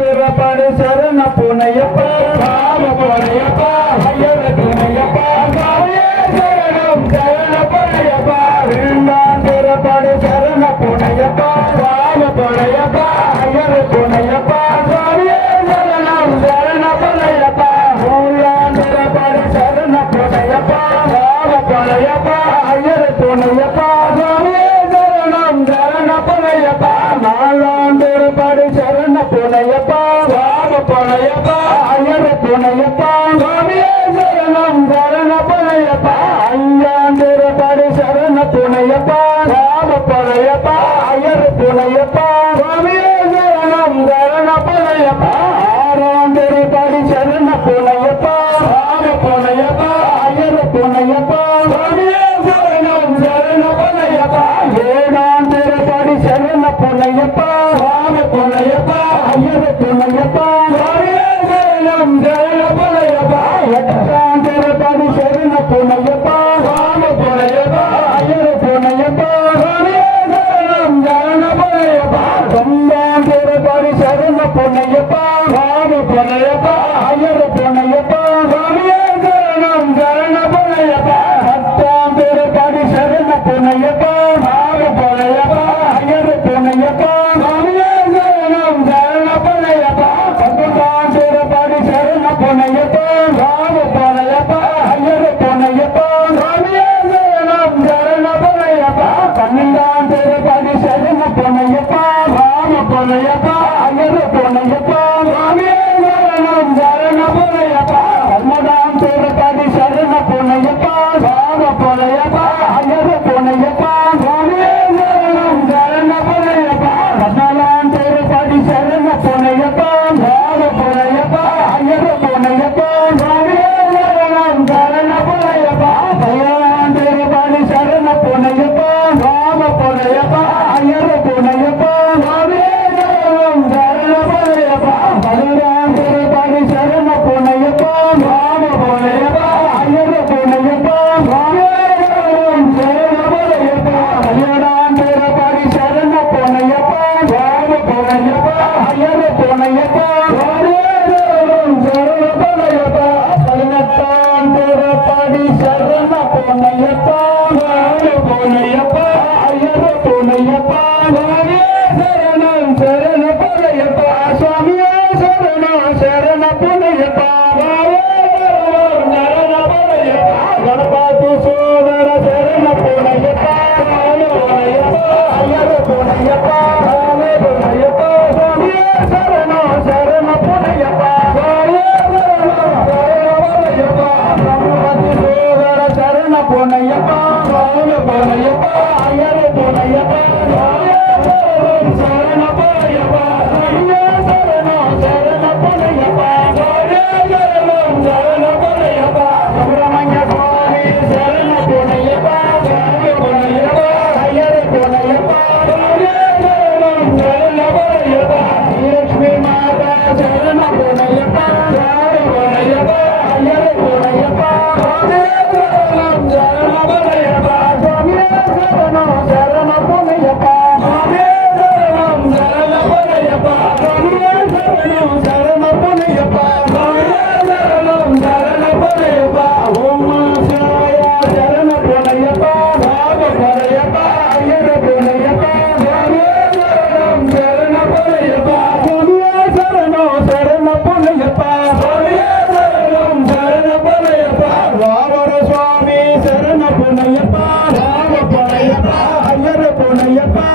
திருப்படி சரண புனையப்பா ராம புனையப்பா ஐயர் துணையப்பா சாமியே சரணம் சரண புனையப்பா இரண்டாம் திருப்படி சரண புனையப்பா ராம புனையப்பா ஐயர் துணையப்பா சாமியே சரணம் சரண புனையப்பா மூன்றாம் திருப்படி சரண புனையப்பா ராம புனையப்பா ஐயர் துணையப்பா சாமியே சரணம் சரண புனையப்பா நாலாம் திருப்படி சரண புனையப்பா ராம புனையப்பா ஐயர் துணையப்பா சாமியே சரணம் சரண புனையப்பா ஐந்தாம் திருப்படி சரண புனையப்பா ராம புனையப்பா ஐயர் துணையப்பா சாமியே சரணம் சரண புனையப்பா ஆறாம் திருப்படி சரண புனையப்பா ராம புனையப்பா ஐயர் துணையப்பா சாமியே சரணம் சரண புனையப்பா ஏழாம் திருப்படி சரண புனையப்பா ராம புனையப்பா ஐயர் துணையப்பா சாமியே சரணம் சரண புனையப்பா எட்டாம் திருப்படி சரண புனையப்பா ராம புனையப்பா ஐயர் துணையப்பா சாமியே சரணம் சரண புனையப்பா ஒன்பதாம் திருப்படி சரண புனையப்பா ராம புனையப்பா ஐயர் துணையப்பா சாமியே சரணம் சரண புனையப்பா பத்தாம் திருப்படி சரண புனையப்பா ராம புனையப்பா ஐயர் துணையப்பா சாமியே சரணம் சரண புனையப்பா பன்னிரண்டாம் திருப்படி சரண புனையப்பா ராம புனையப்பா ஐயர் துணையப்பா சாமியே சரணம் சரண புனையப்பா பன்னிரண்டாம் திருப்படி சரண புனையப்பா ராம புனையப்பா ஐயர் துணையப்பா சாமியே சரணம் சரண புனையப்பா பதினொன்றாம் திருப்படி சரண புனையப்பா ராம புனையப்பா ஐயர் துணையப்பா சாமியே சரணம் சரண புனையப்பா பதினாலாம் திருப்படி சரண புனையப்பா ராம புனையப்பா ஐயர் துணையப்பா சாமியே சரணம் சரண புனையப்பா பதினேழாம் திருப்படி சரண புனையப்பா ராம புனையப்பா ஐயர் துணையப்பா சாமியே சரணம் சரண புனையப்பா பதினேழாம் திருப்படி சரண புனையப்பா ராம புனையப்பா ஐயர் துணையப்பா சாமியே சரணம் சரண புனையப்பா பதினேழாம் திருப்படி சரண புனையப்பா ராம புனையப்பா ஐயர் துணையப்பா சாமியே சரணம் சரண புனையப்பா பதினெட்டாம் திருப்படி சரண புனையப்பா ராம புனையப்பா ஐயர் துணையப்பா சாமியே சரணம் சரண புனையப்பா சாமியே சரணம் சரண புனையப்பா கணபதி சோதர சரண புனையப்பா ராம புனையப்பா ஐயர் துணையப்பா ராம புனையப்பா சாமியே சரணம் சரண புனையப்பா சாமியே சரணம் சரண புனையப்பா கணபதி சோதர சரண புனையப்பா ராம புனையப்பா ஐயர் துணையப்பா சாமியே சரணம் சரண புனையப்பா சாமியே சரணம் சரண புனையப்பா சாமியே சரணம் சரண புனையப்பா சுப்பிரமணிய சுவாமி சரண புனையப்பா ராம புனையப்பா ஐயர் துணையப்பா சாமியே சரணம் சரண புனையப்பா லட்சுமி மாதா சரண புனையப்பா ராம புனையப்பா ஐயர் துணையப்பா சாமியே சரணம் சரண புனையப்பா சாமியே சரணம் சரண புனையப்பா சாமியே சரணம் சரண புனையப்பா சாமியே சரணம் சரண புனையப்பா சாமியே சரணம் சரண புனையப்பா ஓம் சிவாய சரண புனையப்பா ராம புனையப்பா ஐயர் துணையப்பா சாமியே சரணம் சரண புனையப்பா சாமியே சரணம் சரண புனையப்பா சாமியே சரணம் சரண புனையப்பா ராமர சுவாமி சரண புனையப்பா ராம புனையப்பா ஐயர் துணையப்பா